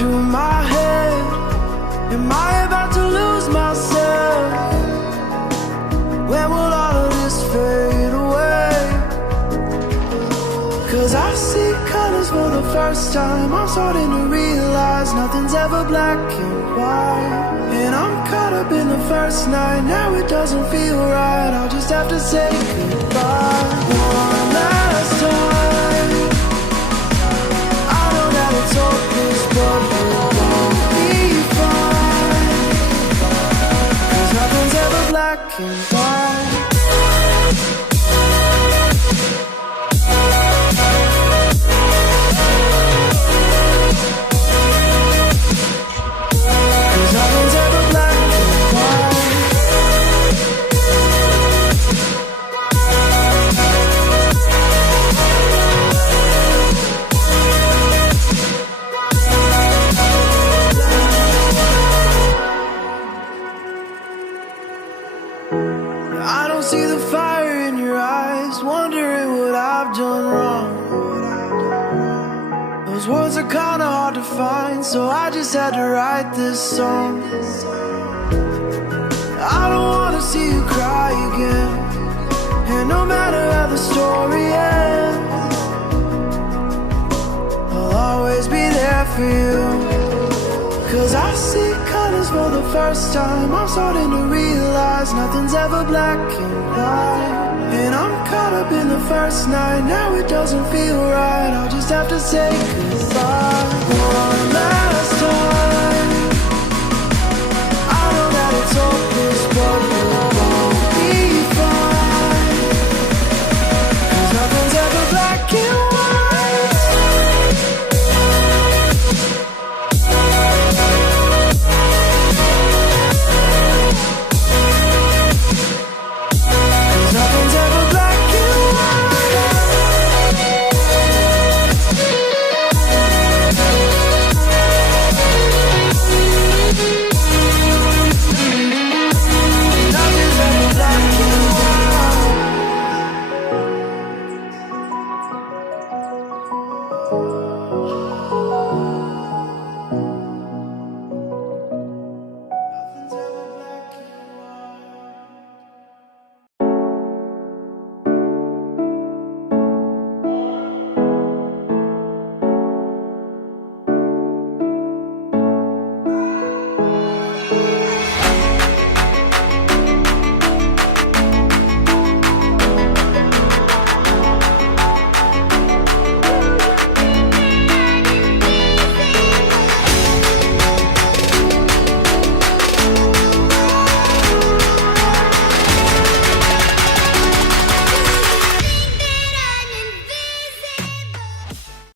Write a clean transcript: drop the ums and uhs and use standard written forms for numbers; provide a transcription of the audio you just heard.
to my head. Am I about to lose myself? When will all of this fade away? 'Cause I see colors for the first time. I'm starting to realize nothing's ever black and white. And I'm caught up in the first night. Now it doesn't feel right. I'll just have to say goodbye one last time. I know that it's hopeless, but it won't be fine. 'Cause nothing's ever black and white. I don't see the fire in your eyes, wondering what I've done wrong. Those words are kinda hard to find, so I just had to write this song. I don't wanna see you cry again, and no matter how the story ends, I'll always be there for you. 'Cause I see colors for the first time. I'm starting to realize nothing's ever black and white. And I'm caught up in the first night. Now it doesn't feel right. I'll just have to say goodbye one last time. I know that it's hopeless, but